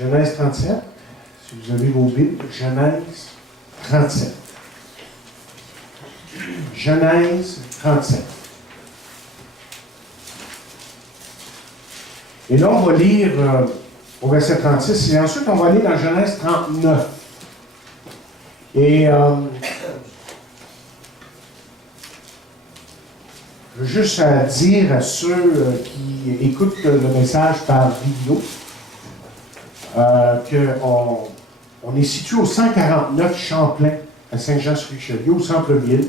Genèse 37, si vous avez vos Bibles, Genèse 37. Genèse 37. Et là, on va lire au verset 36, et ensuite on va aller dans Genèse 39. Et je veux juste dire à ceux qui écoutent le message par vidéo qu'on est situé au 149 Champlain, à Saint-Jean-sur-Richelieu, au centre-ville.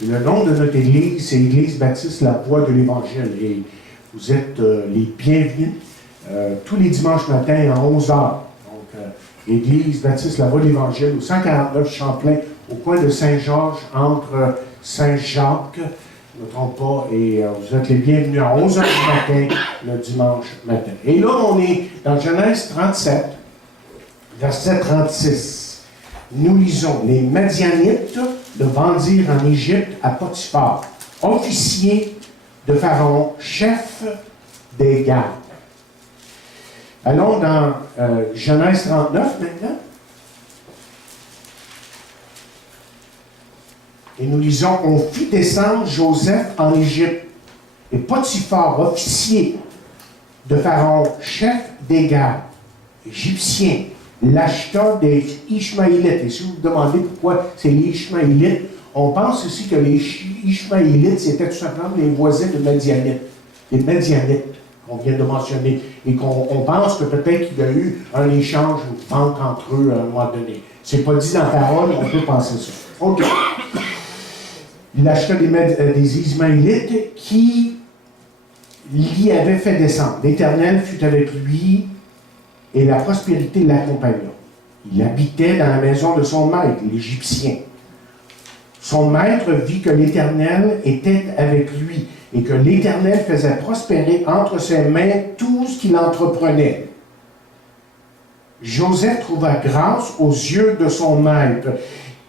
Et le nom de notre église, c'est l'Église baptiste La Voie de l'Évangile. Et vous êtes les bienvenus tous les dimanches matins à 11h. Donc, l'Église baptiste La Voie de l'Évangile, au 149 Champlain, au coin de Saint-Georges, entre Saint-Jacques, je ne me trompe pas, et vous êtes les bienvenus à 11h du matin, le dimanche matin. Et là, on est dans Genèse 37, verset 36. Nous lisons, les Madianites le vendirent en Égypte à Potiphar, officier de Pharaon, chef des gardes. Allons dans Genèse 39 maintenant. Et nous lisons, on fit descendre Joseph en Égypte, et Potiphar, officier de Pharaon, chef des gardes, égyptien, l'acheta des Ishmaélites. Et si vous vous demandez pourquoi c'est les Ishmaélites, on pense aussi que les Ishmaélites, c'était tout simplement les voisins de Madianites. Les Madianites qu'on vient de mentionner. Et qu'on pense que peut-être qu'il y a eu un échange, une vente entre eux à un moment donné. C'est pas dit dans la parole, on peut penser ça. OK. Il acheta des Ismaélites qui l'y avaient fait descendre. L'Éternel fut avec lui et la prospérité l'accompagna. Il habitait dans la maison de son maître, l'Égyptien. Son maître vit que l'Éternel était avec lui et que l'Éternel faisait prospérer entre ses mains tout ce qu'il entreprenait. Joseph trouva grâce aux yeux de son maître,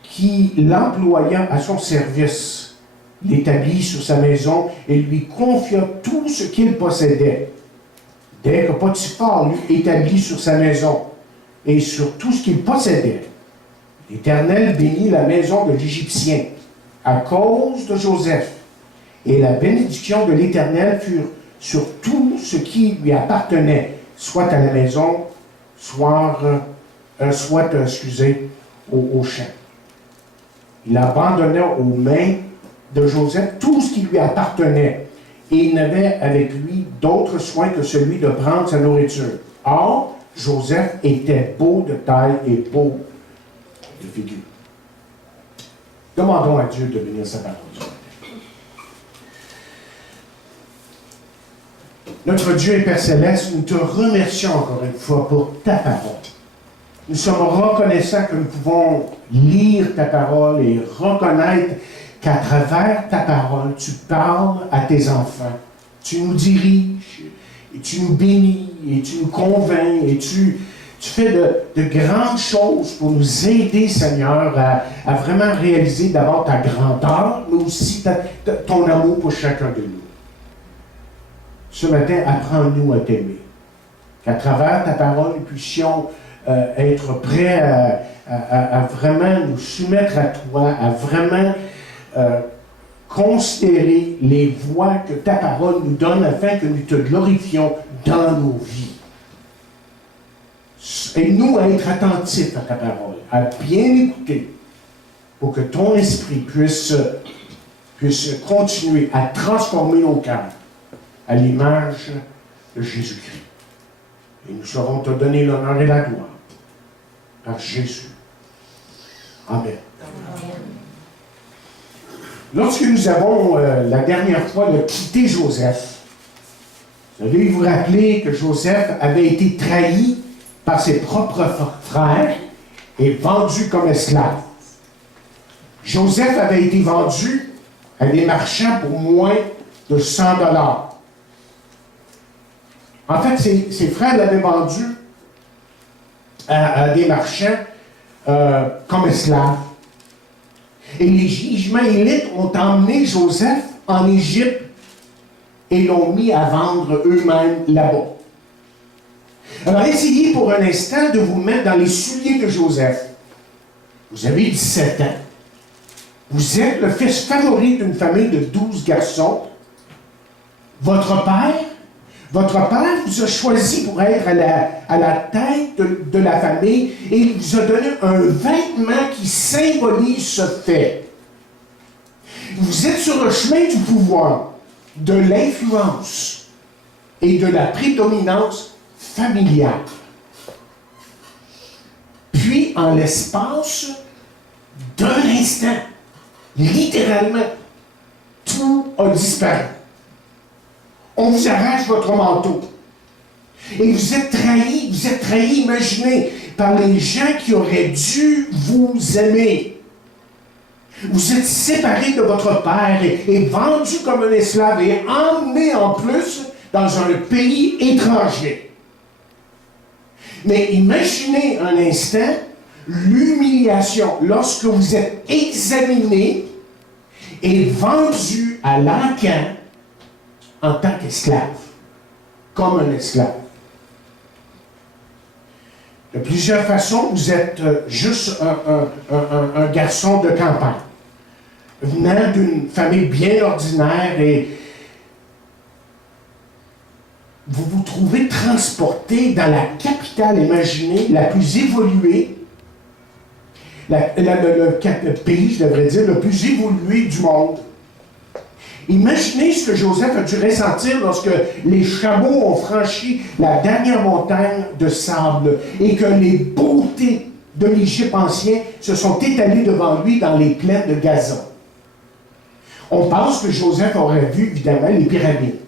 qui l'employa à son service, l'établit sur sa maison et lui confia tout ce qu'il possédait. Dès que Potiphar l'eut établi sur sa maison et sur tout ce qu'il possédait, l'Éternel bénit la maison de l'Égyptien à cause de Joseph. Et la bénédiction de l'Éternel fut sur tout ce qui lui appartenait, soit à la maison, soit au champ. Il abandonna aux mains de Joseph tout ce qui lui appartenait, et il n'avait avec lui d'autre soin que celui de prendre sa nourriture. Or, Joseph était beau de taille et beau de figure. Demandons à Dieu de bénir sa parole. Notre Dieu et Père Céleste, nous te remercions encore une fois pour ta parole. Nous sommes reconnaissants que nous pouvons lire ta parole et reconnaître qu'à travers ta parole, tu parles à tes enfants. Tu nous diriges, et tu nous bénis, et tu nous convaincs, et tu fais de grandes choses pour nous aider, Seigneur, à vraiment réaliser d'abord ta grandeur, mais aussi ton amour pour chacun de nous. Ce matin, apprends-nous à t'aimer. Qu'à travers ta parole, nous puissions être prêts à vraiment nous soumettre à toi, à vraiment considérer les voies que ta parole nous donne afin que nous te glorifions dans nos vies. Aide-nous à être attentifs à ta parole, à bien écouter, pour que ton esprit puisse continuer à transformer nos cœurs à l'image de Jésus-Christ. Et nous saurons te donner l'honneur et la gloire par Jésus. Amen. Amen. Lorsque nous avons la dernière fois quitté Joseph, vous devez vous rappeler que Joseph avait été trahi par ses propres frères et vendu comme esclave. Joseph avait été vendu à des marchands pour moins de 100 $. En fait, ses frères l'avaient vendu à des marchands comme esclave. Et les Ishmaélites ont emmené Joseph en Égypte et l'ont mis à vendre eux-mêmes là-bas. Alors, essayez pour un instant de vous mettre dans les souliers de Joseph. Vous avez 17 ans. Vous êtes le fils favori d'une famille de 12 garçons. Votre père vous a choisi pour être à la tête de la famille et il vous a donné un vêtement qui symbolise ce fait. Vous êtes sur le chemin du pouvoir, de l'influence et de la prédominance familiale. Puis, en l'espace d'un instant, littéralement, tout a disparu. On vous arrache votre manteau. Et vous êtes trahis, imaginez, par les gens qui auraient dû vous aimer. Vous êtes séparés de votre père et vendus comme un esclave et emmenés en plus dans un pays étranger. Mais imaginez un instant l'humiliation lorsque vous êtes examiné et vendu à l'encan en tant qu'esclave, comme un esclave. De plusieurs façons, vous êtes juste un garçon de campagne, venant d'une famille bien ordinaire et vous vous trouvez transporté dans la capitale imaginée, la plus évoluée, le pays, je devrais dire, le plus évolué du monde. Imaginez ce que Joseph a dû ressentir lorsque les chameaux ont franchi la dernière montagne de sable et que les beautés de l'Égypte ancien se sont étalées devant lui dans les plaines de gazon. On pense que Joseph aurait vu évidemment les pyramides,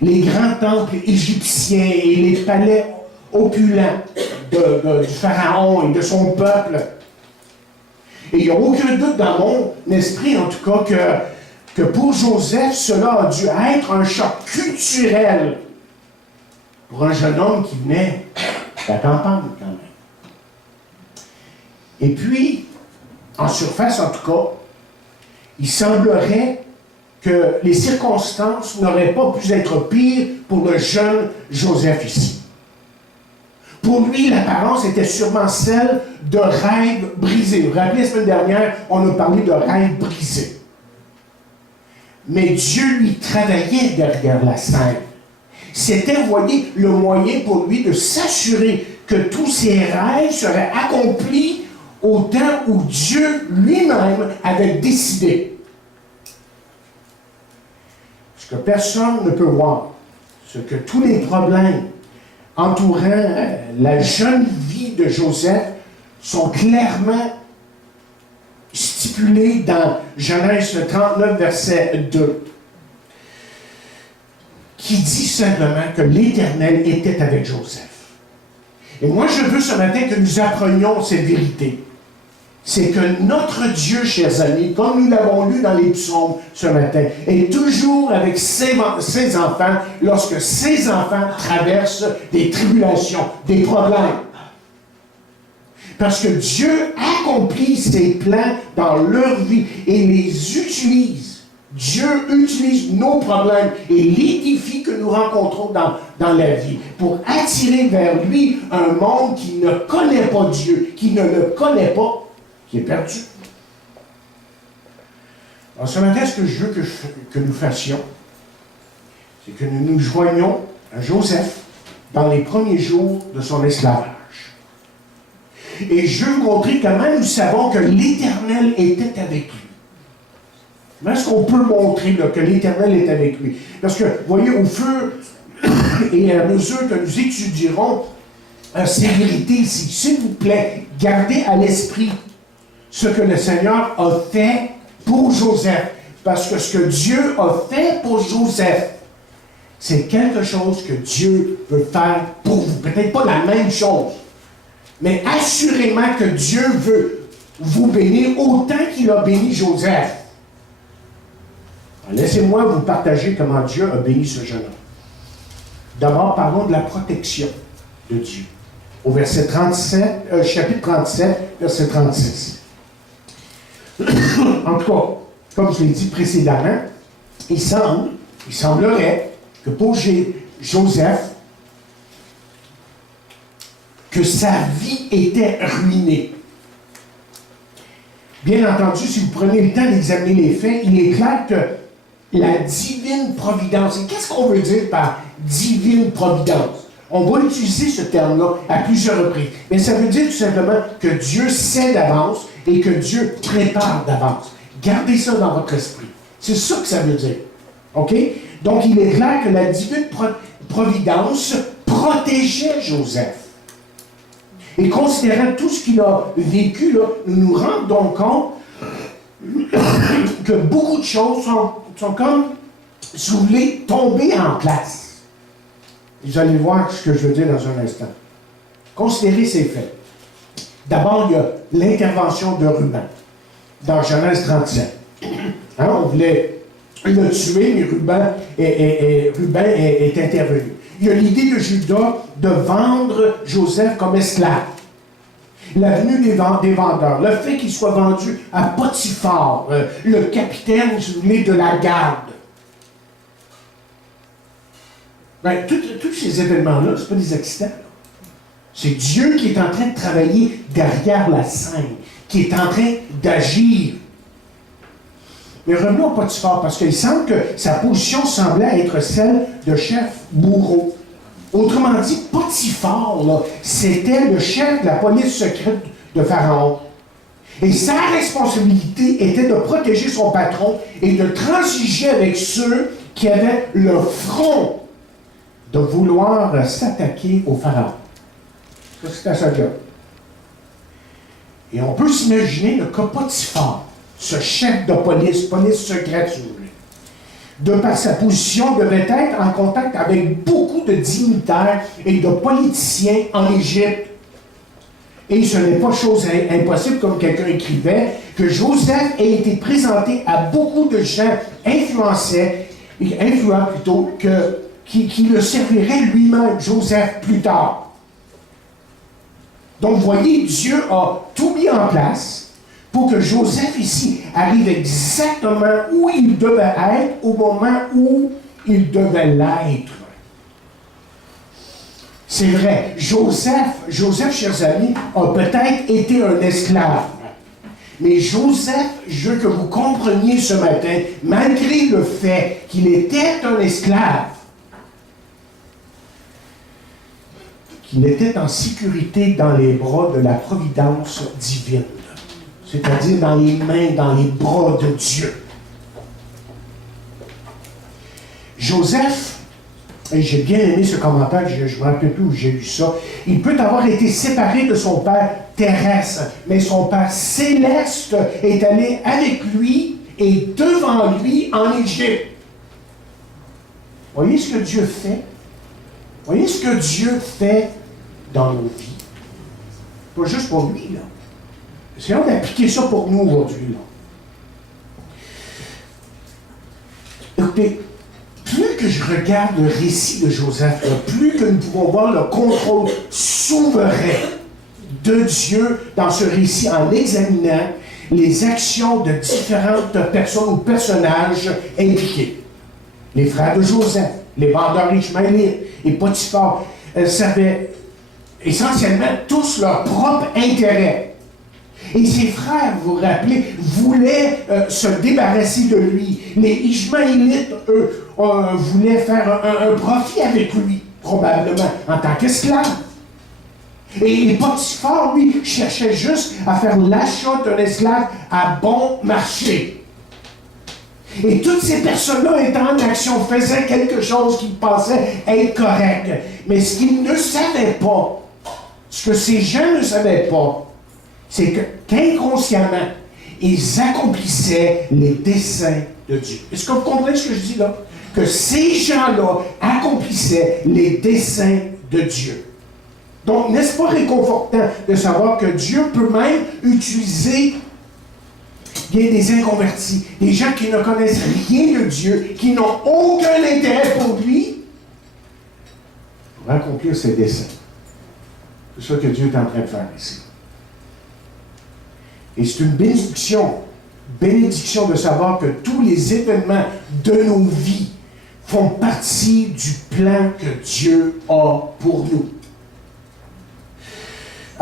les grands temples égyptiens et les palais opulents du pharaon et de son peuple. Et il n'y a aucun doute dans mon esprit, en tout cas, que pour Joseph, cela a dû être un choc culturel pour un jeune homme qui venait de la campagne, quand même. Et puis, en surface, en tout cas, il semblerait que les circonstances n'auraient pas pu être pires pour le jeune Joseph ici. Pour lui, l'apparence était sûrement celle de rêves brisés. Vous vous rappelez, la semaine dernière, on a parlé de rêves brisés. Mais Dieu lui travaillait derrière la scène. C'était, vous voyez, le moyen pour lui de s'assurer que tous ses rêves seraient accomplis au temps où Dieu lui-même avait décidé. Ce que personne ne peut voir, c'est que tous les problèmes entourant la jeune vie de Joseph sont clairement stipulés dans Genèse 39, verset 2, qui dit simplement que l'Éternel était avec Joseph. Et moi, je veux ce matin que nous apprenions cette vérité. C'est que notre Dieu, chers amis, comme nous l'avons lu dans les psaumes ce matin, est toujours avec ses enfants lorsque ses enfants traversent des tribulations, des problèmes. Parce que Dieu accomplit ses plans dans leur vie et les utilise. Dieu utilise nos problèmes et les défis que nous rencontrons dans la vie pour attirer vers lui un monde qui ne connaît pas Dieu, qui ne le connaît pas, qui est perdu. Alors ce matin, ce que je veux que nous fassions, c'est que nous nous joignions à Joseph dans les premiers jours de son esclavage. Et je veux vous montrer comment nous savons que l'Éternel était avec lui. Comment est-ce qu'on peut montrer là, que l'Éternel est avec lui? Parce que, vous voyez, au fur et à mesure que nous étudierons ces vérités ici, s'il vous plaît, gardez à l'esprit ce que le Seigneur a fait pour Joseph. Parce que ce que Dieu a fait pour Joseph, c'est quelque chose que Dieu veut faire pour vous. Peut-être pas la même chose, mais assurément que Dieu veut vous bénir autant qu'il a béni Joseph. Laissez-moi vous partager comment Dieu a béni ce jeune homme. D'abord, parlons de la protection de Dieu. Au verset 37, chapitre 37, verset 36. En tout cas, comme je l'ai dit précédemment, il semblerait que pour Joseph, que sa vie était ruinée. Bien entendu, si vous prenez le temps d'examiner les faits, il est clair que la divine providence, et qu'est-ce qu'on veut dire par divine providence? On va utiliser ce terme-là à plusieurs reprises, mais ça veut dire tout simplement que Dieu sait d'avance et que Dieu prépare d'avance. Gardez ça dans votre esprit. C'est ça que ça veut dire. OK? Donc, il est clair que la divine providence protégeait Joseph. Et considérant tout ce qu'il a vécu, là, nous nous rendons compte que beaucoup de choses sont comme, si vous voulez, tombées en place. Vous allez voir ce que je veux dire dans un instant. Considérez ces faits. D'abord, il y a l'intervention de Ruben dans Genèse 37. Hein, on voulait le tuer, mais Ruben est intervenu. Il y a l'idée de Judas de vendre Joseph comme esclave. La venue des vendeurs, le fait qu'il soit vendu à Potiphar, le capitaine, si vous voulez, de la garde. Ben, tous ces événements-là, ce ne sont pas des accidents. C'est Dieu qui est en train de travailler derrière la scène, qui est en train d'agir. Mais revenons à Potiphar, parce qu'il semble que sa position semblait être celle de chef bourreau. Autrement dit, Potiphar, c'était le chef de la police secrète de Pharaon. Et sa responsabilité était de protéger son patron et de transiger avec ceux qui avaient le front de vouloir s'attaquer au Pharaon. Ça, c'était sa job. Et on peut s'imaginer le cas Potiphar, ce chef de police secrète, si vous voulez, de par sa position, devait être en contact avec beaucoup de dignitaires et de politiciens en Égypte. Et ce n'est pas chose impossible, comme quelqu'un écrivait, que Joseph ait été présenté à beaucoup de gens influents plutôt, qui le serviraient lui-même, Joseph, plus tard. Donc, vous voyez, Dieu a tout mis en place pour que Joseph ici arrive exactement où il devait être au moment où il devait l'être. C'est vrai, Joseph, chers amis, a peut-être été un esclave. Mais Joseph, je veux que vous compreniez ce matin, malgré le fait qu'il était un esclave, qu'il était en sécurité dans les bras de la providence divine. C'est-à-dire dans les mains, dans les bras de Dieu. Joseph, et j'ai bien aimé ce commentaire, je ne me rappelle plus où j'ai lu ça, il peut avoir été séparé de son père terrestre, mais son père céleste est allé avec lui et devant lui en Égypte. Voyez ce que Dieu fait? Voyez ce que Dieu fait dans nos vies. Pas juste pour lui, là. Essayons d'appliquer ça pour nous aujourd'hui, là. Écoutez, plus que je regarde le récit de Joseph, là, plus que nous pouvons voir le contrôle souverain de Dieu dans ce récit en examinant les actions de différentes personnes ou personnages impliqués. Les frères de Joseph, les vendeurs ishmaélites et Potiphar savaient essentiellement tous leur propre intérêt. Et ses frères, vous vous rappelez, voulaient se débarrasser de lui. Les Ishmaélites, eux, voulaient faire un profit avec lui, probablement, en tant qu'esclave. Et Potiphar, lui, cherchait juste à faire l'achat d'un esclave à bon marché. Et toutes ces personnes-là étant en action, faisaient quelque chose qu'ils pensaient être correct. Mais ce qu'ils ne savaient pas, ce que ces gens ne savaient pas, c'est qu'inconsciemment, ils accomplissaient les desseins de Dieu. Est-ce que vous comprenez ce que je dis là? Que ces gens-là accomplissaient les desseins de Dieu. Donc, n'est-ce pas réconfortant de savoir que Dieu peut même utiliser bien des inconvertis, des gens qui ne connaissent rien de Dieu, qui n'ont aucun intérêt pour lui, pour accomplir ses desseins. C'est ça que Dieu est en train de faire ici. Et c'est une bénédiction de savoir que tous les événements de nos vies font partie du plan que Dieu a pour nous.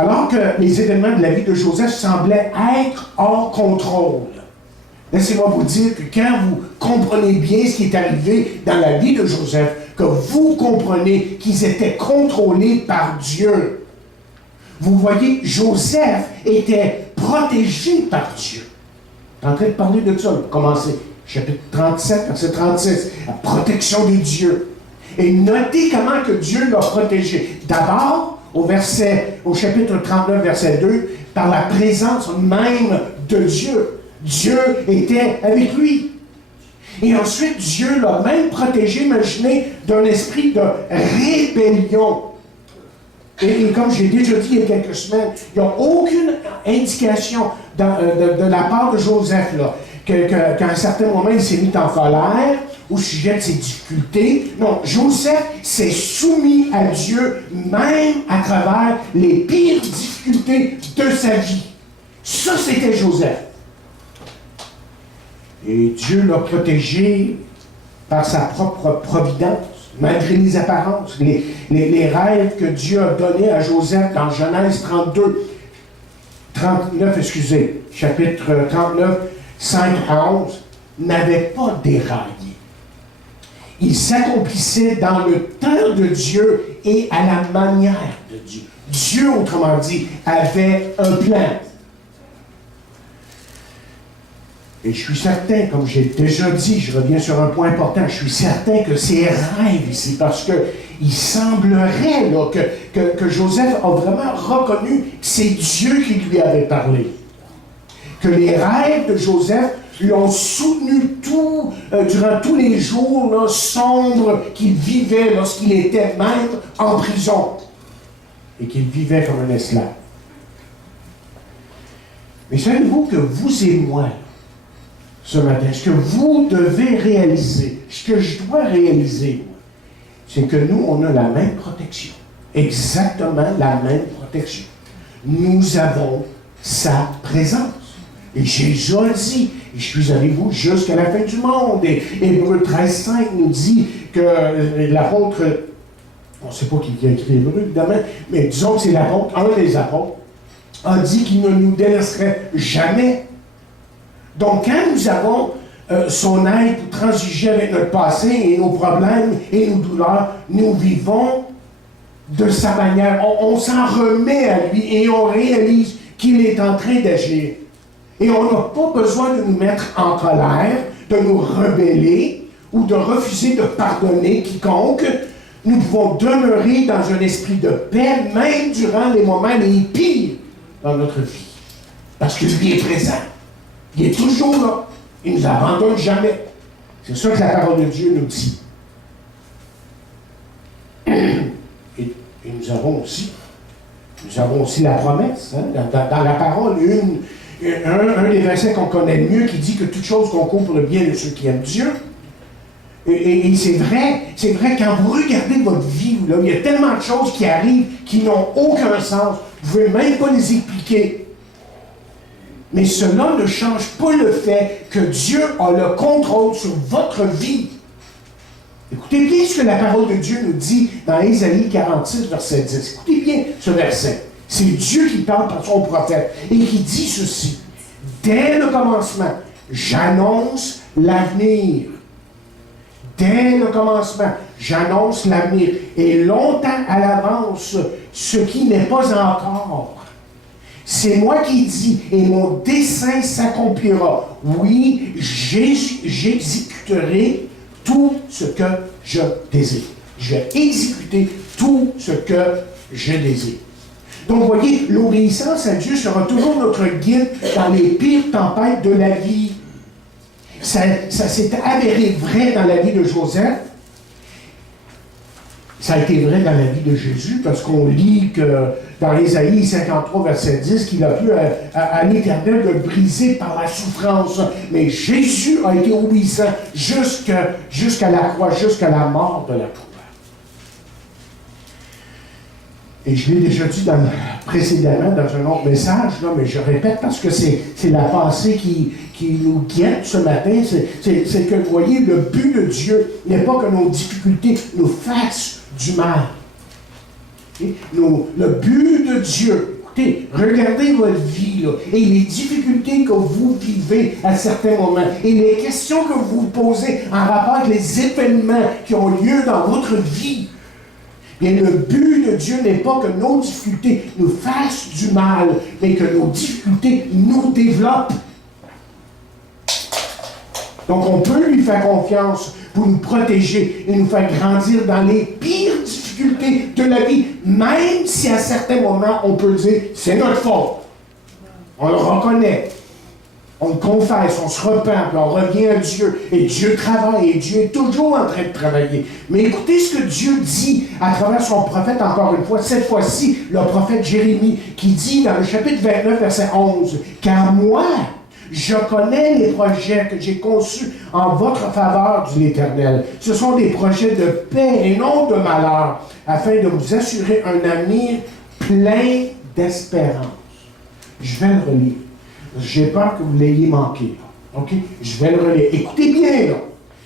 Alors que les événements de la vie de Joseph semblaient être hors contrôle, laissez-moi vous dire que quand vous comprenez bien ce qui est arrivé dans la vie de Joseph, que vous comprenez qu'ils étaient contrôlés par Dieu. Vous voyez, Joseph était protégé par Dieu. Je suis en train de parler de ça. Commencez. Chapitre 37, verset 36. La protection de Dieu. Et notez comment que Dieu l'a protégé. D'abord, au chapitre 39, verset 2, par la présence même de Dieu. Dieu était avec lui. Et ensuite, Dieu l'a même protégé, imaginez, d'un esprit de rébellion. Et comme j'ai déjà dit il y a quelques semaines, il n'y a aucune indication de la part de Joseph là, qu'à un certain moment, il s'est mis en colère au sujet de ses difficultés. Non, Joseph s'est soumis à Dieu, même à travers les pires difficultés de sa vie. Ça, c'était Joseph. Et Dieu l'a protégé par sa propre providence, malgré les apparences, les rêves que Dieu a donnés à Joseph dans Genèse 39, chapitre 39, 5 à 11, n'avaient pas déraillé. Ils s'accomplissaient dans le temps de Dieu et à la manière de Dieu. Dieu, autrement dit, avait un plan. Et je suis certain, comme j'ai déjà dit, je reviens sur un point important, je suis certain que ces rêves ici, parce qu'il semblerait là, que Joseph a vraiment reconnu que c'est Dieu qui lui avait parlé. Que les rêves de Joseph lui ont soutenu durant tous les jours là, sombres qu'il vivait lorsqu'il était même en prison et qu'il vivait comme un esclave. Mais savez-vous que vous et moi, ce matin, ce que vous devez réaliser, ce que je dois réaliser, c'est que nous, on a la même protection. Exactement la même protection. Nous avons sa présence. Et Jésus a dit, je suis avec vous jusqu'à la fin du monde. Et Hébreux 13,5 nous dit que l'apôtre, on ne sait pas qui a écrit Hébreux, évidemment, mais disons que c'est l'apôtre, un des apôtres, a dit qu'il ne nous délaisserait jamais. Donc, quand nous avons son aide pour transiger avec notre passé et nos problèmes et nos douleurs, nous vivons de sa manière. On s'en remet à lui et on réalise qu'il est en train d'agir. Et on n'a pas besoin de nous mettre en colère, de nous rebeller ou de refuser de pardonner quiconque. Nous pouvons demeurer dans un esprit de paix, même durant les moments les pires dans notre vie. Parce que lui est présent. Il est toujours là. Il ne nous abandonne jamais. C'est ça que la parole de Dieu nous dit. Et nous avons aussi la promesse. Hein, dans la parole, un des versets qu'on connaît mieux qui dit que toute chose concourt pour le bien de ceux qui aiment Dieu. Et c'est vrai, quand vous regardez votre vie, là, il y a tellement de choses qui arrivent qui n'ont aucun sens. Vous ne pouvez même pas les expliquer. Mais cela ne change pas le fait que Dieu a le contrôle sur votre vie. Écoutez bien ce que la parole de Dieu nous dit dans Ésaïe 46, verset 10. Écoutez bien ce verset. C'est Dieu qui parle par son prophète et qui dit ceci. Dès le commencement, j'annonce l'avenir. Dès le commencement, j'annonce l'avenir. Et longtemps à l'avance, ce qui n'est pas encore. C'est moi qui dis, et mon dessein s'accomplira. Oui, j'exécuterai tout ce que je désire. Je vais exécuter tout ce que je désire. Donc, vous voyez, l'obéissance à Dieu sera toujours notre guide dans les pires tempêtes de la vie. Ça s'est avéré vrai dans la vie de Joseph. Ça a été vrai dans la vie de Jésus, parce qu'on lit que dans Ésaïe 53, verset 10, qu'il a plu à l'Éternel de briser par la souffrance. Mais Jésus a été obéissant jusqu'à la croix, jusqu'à la mort de la croix. Et je l'ai déjà dit précédemment dans un autre message, là, mais je répète parce que c'est la pensée qui nous guette ce matin. C'est que, vous voyez, le but de Dieu n'est pas que nos difficultés nous fassent du mal. Okay? Le but de Dieu, Écoutez, regardez votre vie là, et les difficultés que vous vivez à certains moments et les questions que vous vous posez en rapport avec les événements qui ont lieu dans votre vie. Bien, le but de Dieu n'est pas que nos difficultés nous fassent du mal, mais que nos difficultés nous développent. Donc, on peut lui faire confiance pour nous protéger et nous faire grandir dans les pires difficultés de la vie, même si à certains moments, on peut dire, c'est notre faute. On le reconnaît. On le confesse, on se repent, puis on revient à Dieu. Et Dieu travaille, et Dieu est toujours en train de travailler. Mais écoutez ce que Dieu dit à travers son prophète, encore une fois, cette fois-ci, le prophète Jérémie, qui dit dans le chapitre 29, verset 11, « Car moi, je connais les projets que j'ai conçus en votre faveur, dit l'Éternel. Ce sont des projets de paix et non de malheur, afin de vous assurer un avenir plein d'espérance. » Je vais le relire. J'ai peur que vous l'ayez manqué. Là. OK? Je vais le relire. Écoutez bien, là.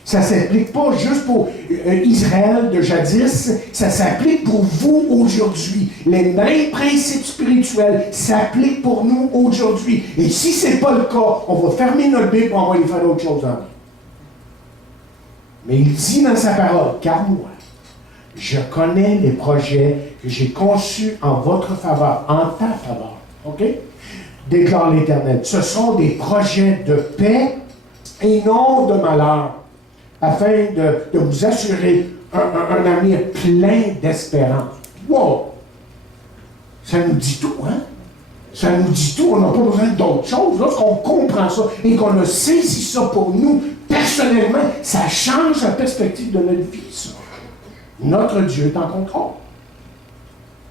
Ça ne s'applique pas juste pour Israël de jadis, ça s'applique pour vous aujourd'hui. Les mêmes principes spirituels s'appliquent pour nous aujourd'hui. Et si ce n'est pas le cas, on va fermer notre Bible et on va aller faire autre chose en vie. Mais il dit dans sa parole, car moi, je connais les projets que j'ai conçus en votre faveur, en ta faveur. OK? Déclare l'Éternel. Ce sont des projets de paix et non de malheur, afin de vous assurer un avenir plein d'espérance. Wow! Ça nous dit tout, hein? Ça nous dit tout. On n'a pas besoin d'autre chose. Lorsqu'on comprend ça et qu'on a saisi ça pour nous, personnellement, ça change la perspective de notre vie, ça. Notre Dieu est en contrôle.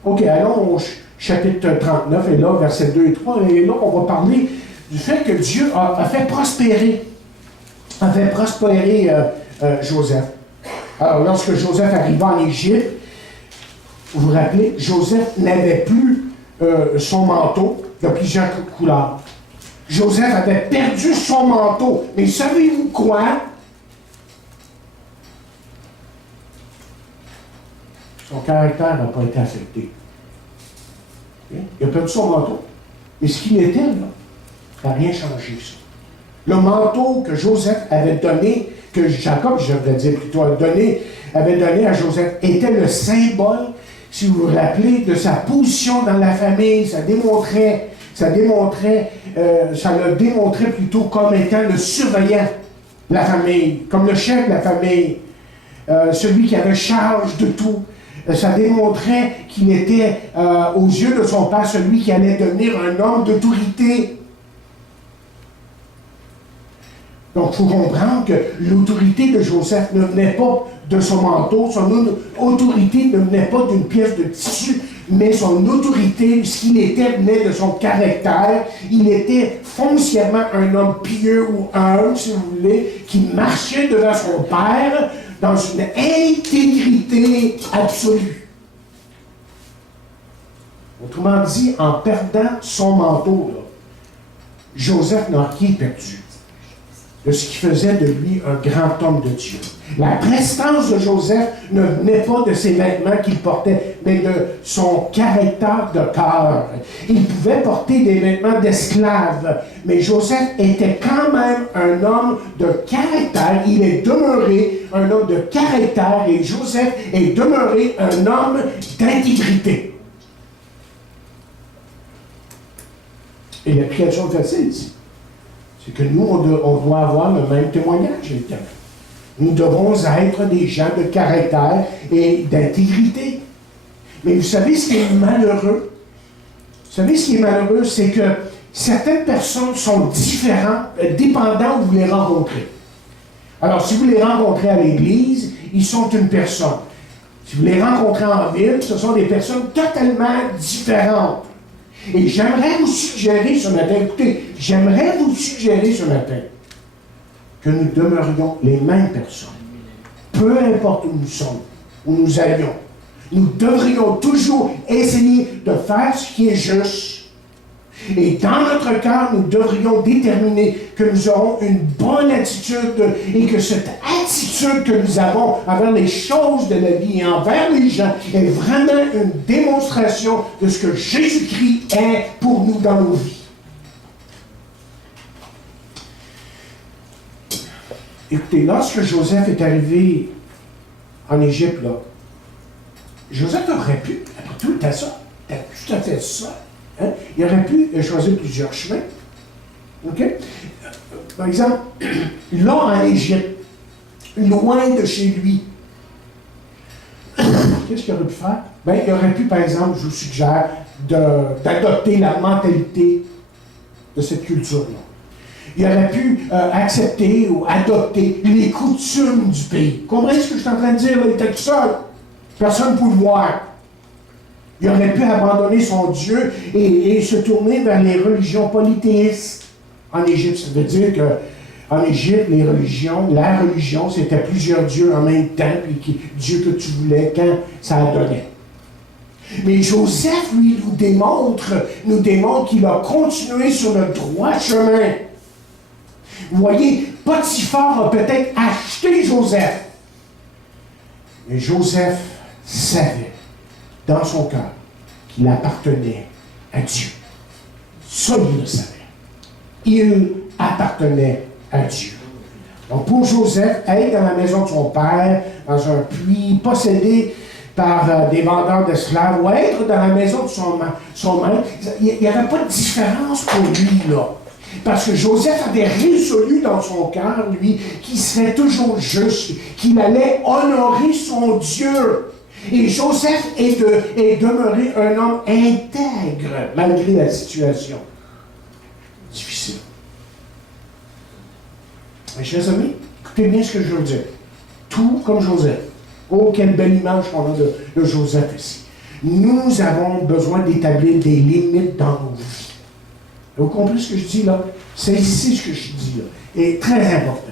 OK, allons au chapitre 39, et là, versets 2 et 3, et là, on va parler du fait que Dieu a fait prospérer Joseph. Alors, lorsque Joseph arriva en Égypte, vous vous rappelez, Joseph n'avait plus son manteau de plusieurs couleurs. Joseph avait perdu son manteau. Mais savez-vous quoi? Son caractère n'a pas été affecté. Il a perdu son manteau. Mais ce qu'il était, là, ça n'a rien changé, ça. Le manteau que Joseph avait donné, que Jacob, je devrais dire plutôt, avait donné à Joseph, était le symbole, si vous vous rappelez, de sa position dans la famille. Ça le démontrait plutôt comme étant le surveillant de la famille, comme le chef de la famille, celui qui avait charge de tout. Ça démontrait qu'il était, aux yeux de son père, celui qui allait devenir un homme d'autorité. Donc, il faut comprendre que l'autorité de Joseph ne venait pas de son manteau, son autorité ne venait pas d'une pièce de tissu, mais son autorité, ce qu'il était, venait de son caractère. Il était foncièrement un homme pieux ou humble, si vous voulez, qui marchait devant son père dans une intégrité absolue. Autrement dit, en perdant son manteau, là, Joseph n'a rien perdu de ce qui faisait de lui un grand homme de Dieu. La prestance de Joseph ne venait pas de ses vêtements qu'il portait, mais de son caractère de cœur. Il pouvait porter des vêtements d'esclave, mais Joseph était quand même un homme de caractère. Il est demeuré un homme de caractère et Joseph est demeuré un homme d'intégrité. Et l'application facile ici, c'est que nous, on doit avoir le même témoignage, évidemment. Nous devons être des gens de caractère et d'intégrité. Mais vous savez ce qui est malheureux? Vous savez ce qui est malheureux, c'est que certaines personnes sont différentes, dépendant où vous les rencontrez. Alors, si vous les rencontrez à l'église, ils sont une personne. Si vous les rencontrez en ville, ce sont des personnes totalement différentes. Et j'aimerais vous suggérer ce matin, écoutez, j'aimerais vous suggérer ce matin que nous demeurions les mêmes personnes. Peu importe où nous sommes, où nous allions, nous devrions toujours essayer de faire ce qui est juste Et dans notre cœur, nous devrions déterminer que nous aurons une bonne attitude et que cette attitude que nous avons envers les choses de la vie et envers les gens est vraiment une démonstration de ce que Jésus-Christ est pour nous dans nos vies. Écoutez, lorsque Joseph est arrivé en Égypte, là, Joseph aurait pu, après tout, c'était ça, c'était tout à fait ça. Hein? Il aurait pu choisir plusieurs chemins. OK? Par exemple, là en Égypte, loin de chez lui, qu'est-ce qu'il aurait pu faire? Bien, il aurait pu, par exemple, je vous suggère, d'adopter la mentalité de cette culture-là. Il aurait pu accepter ou adopter les coutumes du pays. Comprenez ce que je suis en train de dire? Il était tout seul. Personne ne pouvait le voir. Il aurait pu abandonner son Dieu et se tourner vers les religions polythéistes en Égypte. Ça veut dire qu'en Égypte, la religion, c'était plusieurs dieux en même temps, puis Dieu que tu voulais quand ça donnait. Mais Joseph, lui, nous démontre qu'il a continué sur le droit chemin. Vous voyez, Potiphar a peut-être acheté Joseph. Mais Joseph savait dans son cœur qu'il appartenait à Dieu. Ça, il le savait. Il appartenait à Dieu. Donc, pour Joseph, être dans la maison de son père, dans un puits, possédé par des vendeurs d'esclaves, ou être dans la maison de son maître, il n'y avait pas de différence pour lui, là. Parce que Joseph avait résolu dans son cœur, lui, qu'il serait toujours juste, qu'il allait honorer son Dieu. Et Joseph est demeuré un homme intègre, malgré la situation difficile. Mes chers amis, écoutez bien ce que je veux dire. Tout comme Joseph. Oh, quelle belle image qu'on a de Joseph ici. Nous avons besoin d'établir des limites dans nos vies. Vous comprenez ce que je dis là? C'est ici ce que je dis là. Et très important.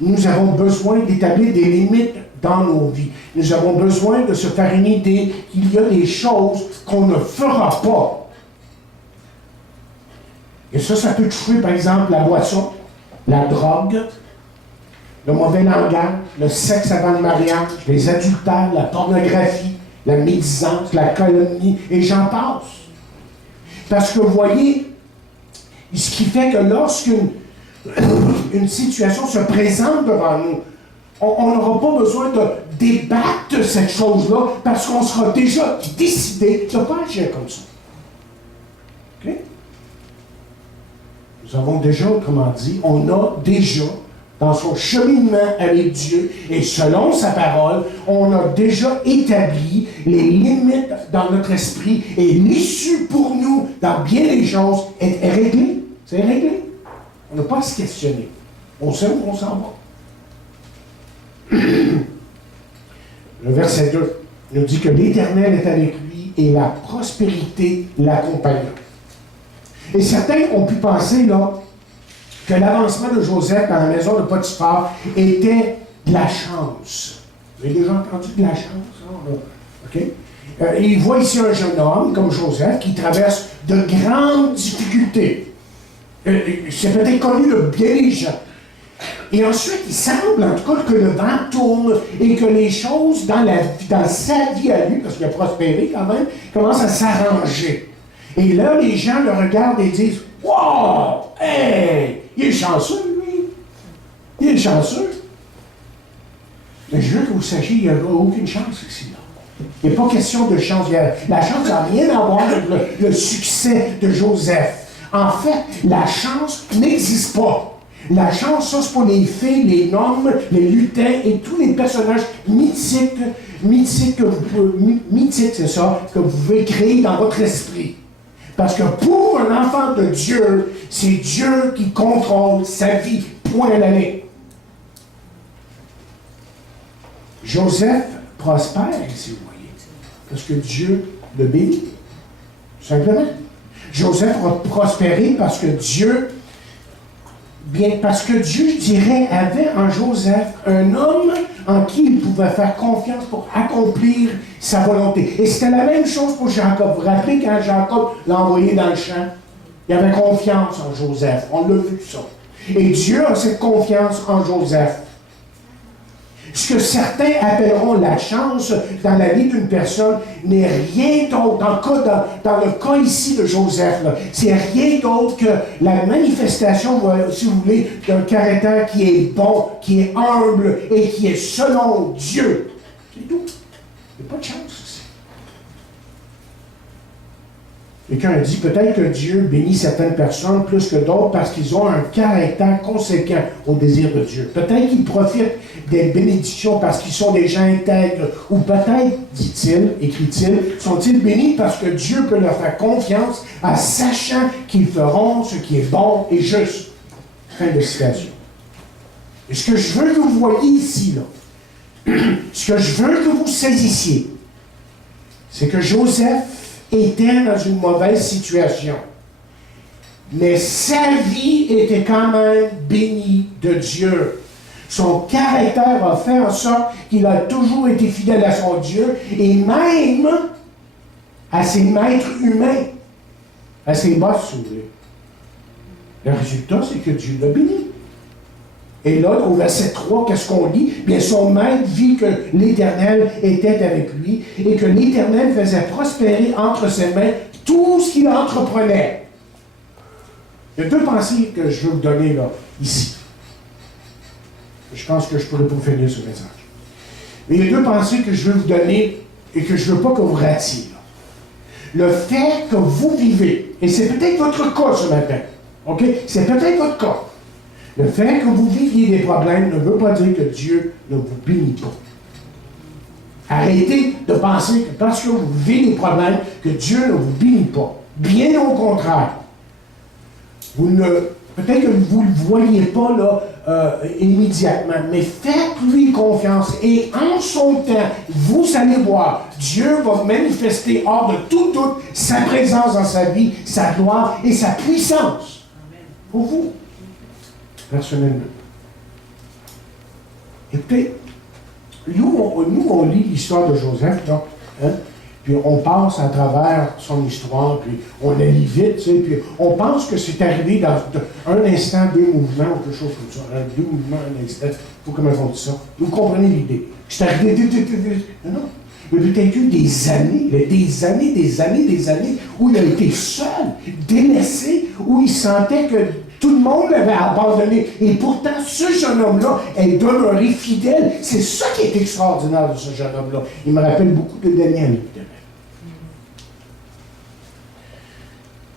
Nous avons besoin d'établir des limites dans nos vies. Nous avons besoin de se faire une idée qu'il y a des choses qu'on ne fera pas. Et ça peut toucher, par exemple, la boisson, la drogue, le mauvais langage, le sexe avant le mariage, les adultères, la pornographie, la médisance, la calomnie, et j'en passe. Parce que vous voyez, ce qui fait que lorsqu'une situation se présente devant nous, on n'aura pas besoin de débattre de cette chose-là parce qu'on sera déjà décidé de ne pas agir comme ça. OK? Nous avons déjà, autrement dit, on a déjà, dans son cheminement avec Dieu et selon sa parole, on a déjà établi les limites dans notre esprit et l'issue pour nous, dans bien des choses, est réglée. C'est réglé. On n'a pas à se questionner. On sait où on s'en va. Le verset 2 nous dit que l'Éternel est avec lui et la prospérité l'accompagne. Et certains ont pu penser là que l'avancement de Joseph dans la maison de Potiphar était de la chance. Vous avez déjà entendu de la chance? Hein? OK? Il voit ici un jeune homme comme Joseph qui traverse de grandes difficultés. C'est peut-être connu de bien des gens. Et ensuite, il semble en tout cas que le vent tourne et que les choses dans sa vie à lui, parce qu'il a prospéré quand même, commencent à s'arranger. Et là, les gens le regardent et disent « Wow! Hey! Il est chanceux, lui! Il est chanceux! » Mais je veux que vous sachiez, il n'y a aucune chance ici. Là. Il n'est pas question de chance. La chance n'a rien à voir avec le succès de Joseph. En fait, la chance n'existe pas. La chance, ça, c'est pour les fées, les gnomes, les lutins et tous les personnages mythiques, c'est ça, que vous pouvez créer dans votre esprit. Parce que pour un enfant de Dieu, c'est Dieu qui contrôle sa vie. Point à la ligne. Joseph prospère, si vous voyez, parce que Dieu le bénit. Tout simplement. Joseph a prospéré parce que Dieu Bien, parce que Dieu, je dirais, avait en Joseph un homme en qui il pouvait faire confiance pour accomplir sa volonté. Et c'était la même chose pour Jacob. Vous vous rappelez quand Jacob l'a envoyé dans le champ? Il avait confiance en Joseph. On l'a vu ça. Et Dieu a cette confiance en Joseph. Ce que certains appelleront la chance dans la vie d'une personne n'est rien d'autre, dans le cas ici de Joseph, c'est rien d'autre que la manifestation, si vous voulez, d'un caractère qui est bon, qui est humble et qui est selon Dieu. C'est tout. Il n'y a pas de chance ici. Quelqu'un a dit peut-être que Dieu bénit certaines personnes plus que d'autres parce qu'ils ont un caractère conséquent au désir de Dieu. Peut-être qu'ils profitent des bénédictions parce qu'ils sont des gens intègres. Ou peut-être, dit-il, écrit-il, sont-ils bénis parce que Dieu peut leur faire confiance en sachant qu'ils feront ce qui est bon et juste. Fin de citation. Et ce que je veux que vous voyez ici, là, ce que je veux que vous saisissiez, c'est que Joseph était dans une mauvaise situation. Mais sa vie était quand même bénie de Dieu. Son caractère a fait en sorte qu'il a toujours été fidèle à son Dieu et même à ses maîtres humains, à ses boss, si vous voulez. Le résultat, c'est que Dieu l'a béni. Et là, au verset 3, qu'est-ce qu'on lit? Bien, son maître vit que l'Éternel était avec lui et que l'Éternel faisait prospérer entre ses mains tout ce qu'il entreprenait. Il y a deux pensées que je veux vous donner là, ici. Je pense que je pourrais pas finir ce message. Mais il y a deux pensées que je veux vous donner et que je ne veux pas que vous ratiez. Là. Le fait que vous vivez, et c'est peut-être votre cas ce matin, OK? C'est peut-être votre cas. Le fait que vous viviez des problèmes ne veut pas dire que Dieu ne vous bénit pas. Arrêtez de penser que parce que vous vivez des problèmes, que Dieu ne vous bénit pas. Bien au contraire. Peut-être que vous ne le voyez pas là, immédiatement, mais faites-lui confiance et en son temps, vous allez voir, Dieu va manifester hors de tout doute sa présence dans sa vie, sa gloire et sa puissance. Pour vous. Personnellement. Écoutez, nous on lit l'histoire de Joseph, donc, hein, puis on passe à travers son histoire, puis on la lit vite, tu sais, puis on pense que c'est arrivé dans un instant, deux mouvements, ou quelque chose comme ça. Deux mouvements, un instant, faut comment on dit ça. Vous comprenez l'idée. C'est arrivé, non. Il y a peut-être eu des années, où il a été seul, délaissé, où il sentait que tout le monde l'avait abandonné. Et pourtant, ce jeune homme-là est demeuré fidèle. C'est ça qui est extraordinaire de ce jeune homme-là. Il me rappelle beaucoup de Daniel, évidemment.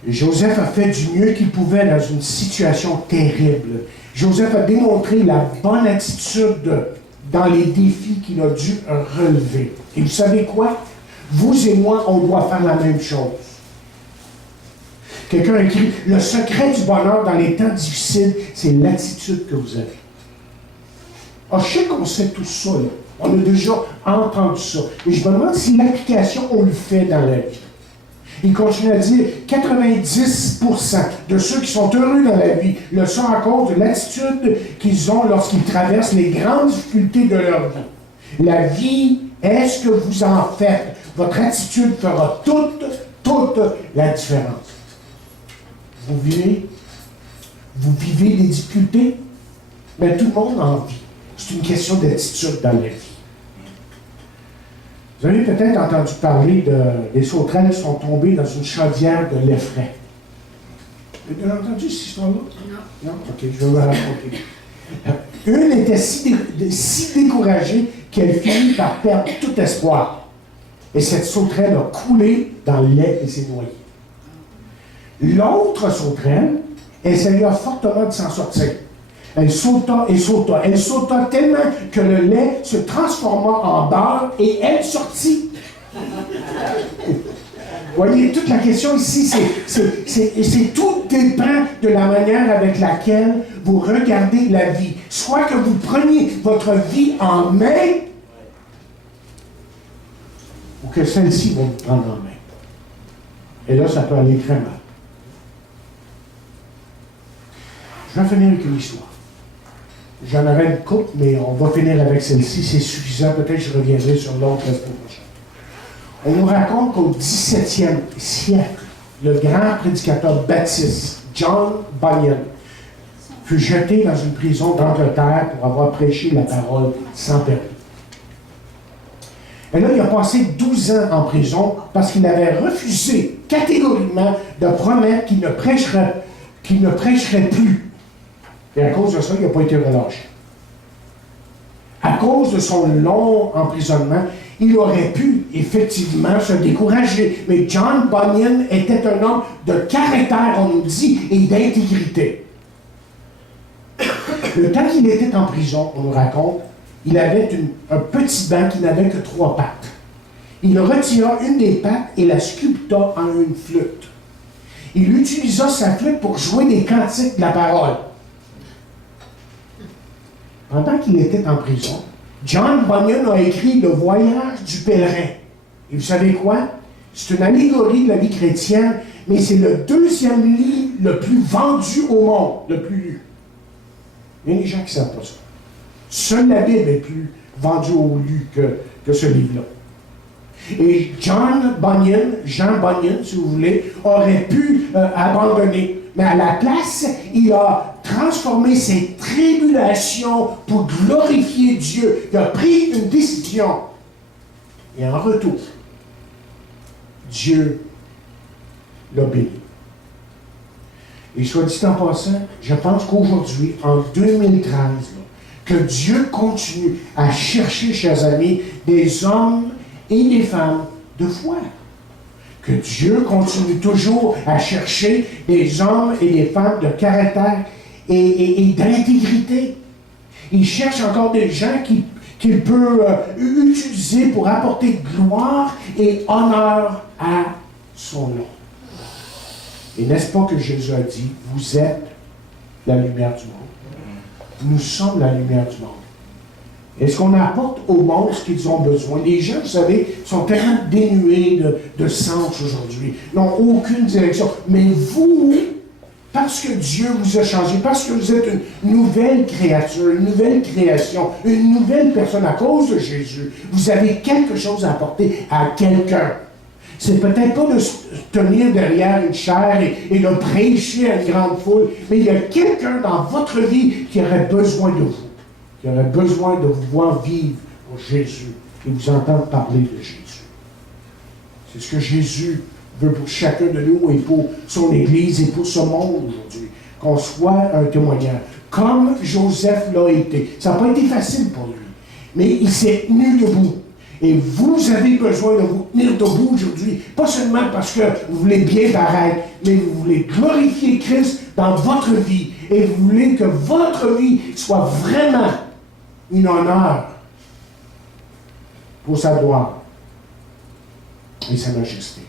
Et Joseph a fait du mieux qu'il pouvait dans une situation terrible. Joseph a démontré la bonne attitude dans les défis qu'il a dû relever. Et vous savez quoi? Vous et moi, on doit faire la même chose. Quelqu'un a écrit, le secret du bonheur dans les temps difficiles, c'est l'attitude que vous avez. Ah, je sais qu'on sait tout ça, là. On a déjà entendu ça. Et je me demande si l'application, on le fait dans la vie. Il continue à dire, 90% de ceux qui sont heureux dans la vie le sont à cause de l'attitude qu'ils ont lorsqu'ils traversent les grandes difficultés de leur vie. La vie est ce que vous en faites. Votre attitude fera toute la différence. Vous vivez des difficultés, mais tout le monde en vit. C'est une question d'attitude dans la vie. Vous avez peut-être entendu parler des sauterelles qui sont tombées dans une chaudière de lait frais. Vous avez entendu cette histoire-là? Non. Non? OK, je vais vous la raconter. Une était si découragée qu'elle finit par perdre tout espoir. Et cette sauterelle a coulé dans le lait et s'est noyée. L'autre sauterelle essaya fortement de s'en sortir. Elle sauta et sauta. Elle sauta tellement que le lait se transforma en beurre et elle sortit. Voyez, toute la question ici, c'est tout dépend de la manière avec laquelle vous regardez la vie. Soit que vous preniez votre vie en main, ou que celle-ci va vous prendre en main. Et là, ça peut aller très mal. Je Je vais finir avec une histoire. J'en aurai une couple, mais on va finir avec celle-ci. C'est suffisant. Peut-être que je reviendrai sur l'autre la semaine prochaine. On nous raconte qu'au 17e siècle, le grand prédicateur baptiste, John Bunyan, fut jeté dans une prison d'Angleterre pour avoir prêché la parole sans permis. Et là, il a passé 12 ans en prison parce qu'il avait refusé catégoriquement de promettre qu'il ne prêcherait plus. Et à cause de ça, il n'a pas été relâché. À cause de son long emprisonnement, il aurait pu effectivement se décourager. Mais John Bunyan était un homme de caractère, on nous dit, et d'intégrité. Le temps qu'il était en prison, on nous raconte, il avait un petit banc qui n'avait que 3 pattes. Il retira une des pattes et la sculpta en une flûte. Il utilisa sa flûte pour jouer des cantiques de la parole. Pendant qu'il était en prison, John Bunyan a écrit Le Voyage du pèlerin. Et vous savez quoi? C'est une allégorie de la vie chrétienne, mais c'est le 2e livre le plus vendu au monde, le plus lu. Il y a des gens qui ne savent pas ça. Seule la Bible est plus vendue au lu que ce livre-là. Et Jean Bunyan, si vous voulez, aurait pu abandonner. Mais à la place, il a transformé ses tribulations pour glorifier Dieu. Il a pris une décision. Et en retour, Dieu l'a béni. Et soit dit en passant, je pense qu'aujourd'hui, en 2013, que Dieu continue à chercher, chers amis, des hommes et des femmes de foi. Que Dieu continue toujours à chercher des hommes et des femmes de caractère et d'intégrité. Il cherche encore des gens qu'il peut utiliser pour apporter gloire et honneur à son nom. Et n'est-ce pas que Jésus a dit, vous êtes la lumière du monde. Nous sommes la lumière du monde. Est-ce qu'on apporte au monde ce qu'ils ont besoin? Les gens, vous savez, sont tellement dénués de sens aujourd'hui, n'ont aucune direction. Mais vous, parce que Dieu vous a changé, parce que vous êtes une nouvelle créature, une nouvelle création, une nouvelle personne à cause de Jésus, vous avez quelque chose à apporter à quelqu'un. C'est peut-être pas de se tenir derrière une chaire et de prêcher à une grande foule, mais il y a quelqu'un dans votre vie qui aurait besoin de vous, qui aurait besoin de vous voir vivre pour Jésus et vous entendre parler de Jésus. C'est ce que Jésus veut pour chacun de nous et pour son Église et pour ce monde aujourd'hui, qu'on soit un témoignage. Comme Joseph l'a été. Ça n'a pas été facile pour lui, mais il s'est tenu debout. Et vous avez besoin de vous tenir debout aujourd'hui, pas seulement parce que vous voulez bien paraître, mais vous voulez glorifier Christ dans votre vie et vous voulez que votre vie soit vraiment une honneur pour sa gloire et sa majesté.